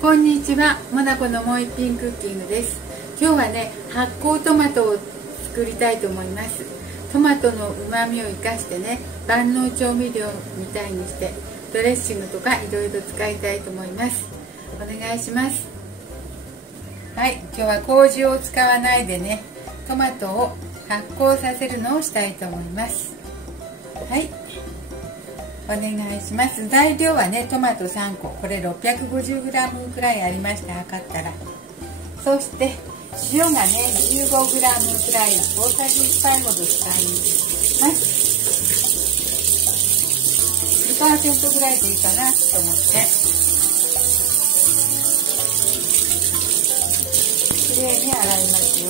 こんにちは、モナコのもう一品クッキングです。今日はね、発酵トマトを作りたいと思います。トマトの旨味を生かしてね、万能調味料みたいにしてドレッシングとかいろいろ使いたいと思います。お願いします。はい、今日は麹を使わないでね、トマトを発酵させるのをしたいと思います。はい、お願いします。材料はね、トマト3個、これ 650g くらいありました、測ったら。そして塩がね 15g くらい、大さじ1杯ほど使います。 2% ぐらいでいいかなと思って、きれいに洗いますよ。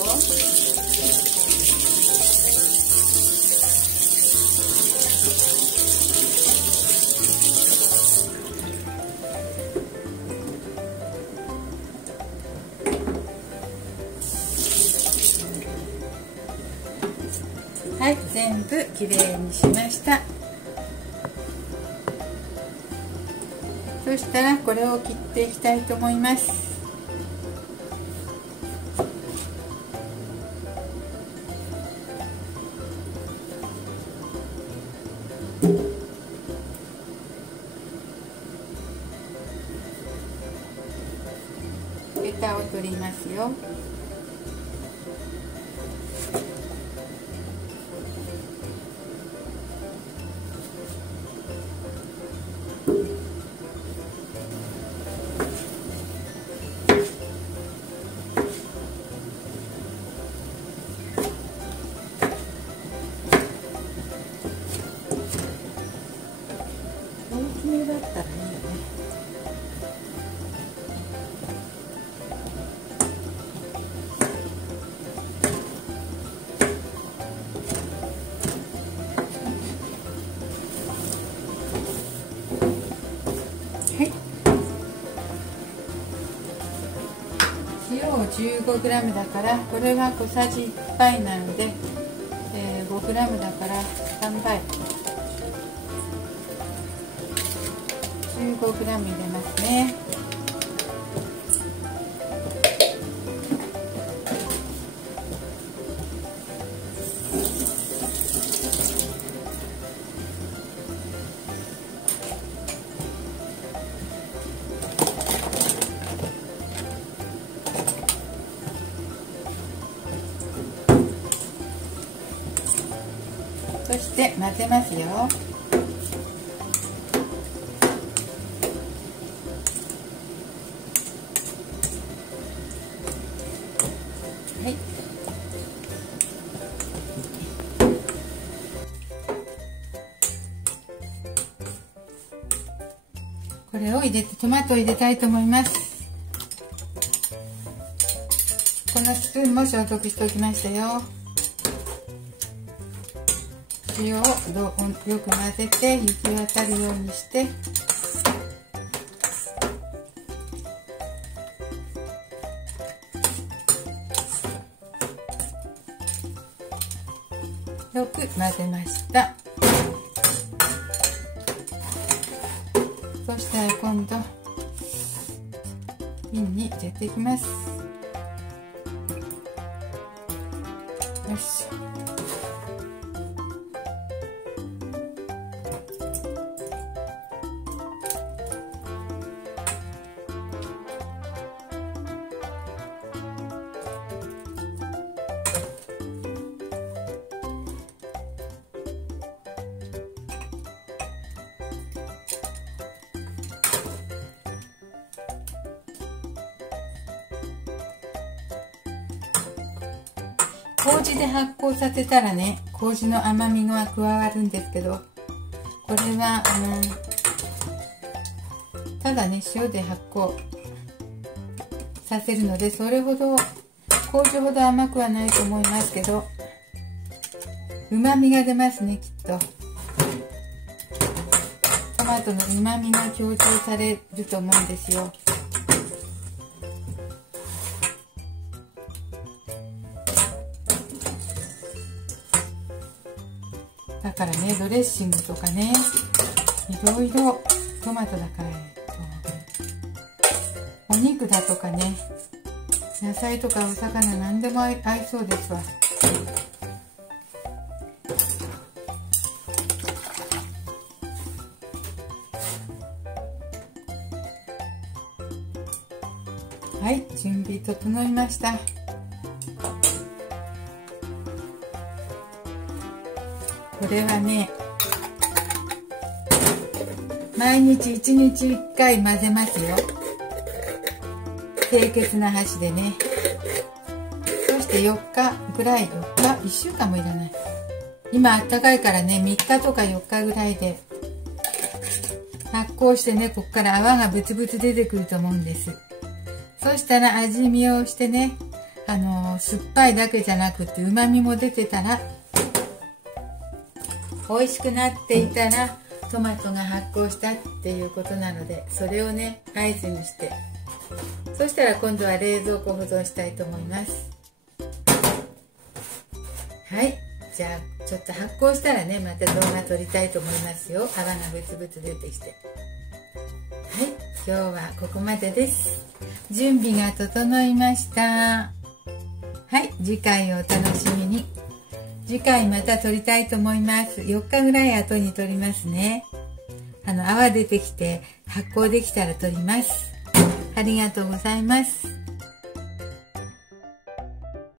はい、全部きれいにしました。そしたらこれを切っていきたいと思います。ヘタを取りますよ。大きめだったらいいよね。はい、塩を 15g だから、これは小さじ1杯なので、5g だから3倍 15g 入れますね。そして混ぜますよ。はい、これを入れて、トマトを入れたいと思います。このスプーンも消毒しておきましたよ。塩をよく混ぜて行き渡るようにして、よく混ぜました。そしたら今度瓶に入れていきます。よし。麹で発酵させたらね、麹の甘みが加わるんですけど、これはただね、塩で発酵させるので、それほど麹ほど甘くはないと思いますけど、旨味が出ますね、きっと。トマトの旨味が強調されると思うんですよ。だからね、ドレッシングとかね、いろいろトマトだからお肉だとかね、野菜とかお魚何でも合いそうですわ。はい、準備整いました。これはね、毎日1日1回混ぜますよ。清潔な箸でね。そして4日ぐらい、1週間もいらない。今あったかいからね、3日とか4日ぐらいで発酵してね、ここから泡がブツブツ出てくると思うんです。そしたら味見をしてね、酸っぱいだけじゃなくて旨味も出てたら、美味しくなっていたらトマトが発酵したっていうことなので、それをね合図にして、そしたら今度は冷蔵庫保存したいと思います。はい、じゃあちょっと発酵したらね、また動画撮りたいと思いますよ。泡がブツブツ出てきて。はい、今日はここまでです。準備が整いました。はい、次回をお楽しみに。次回また撮りたいと思います。4日ぐらい後に撮りますね。泡出てきて発酵できたら撮ります。ありがとうございます。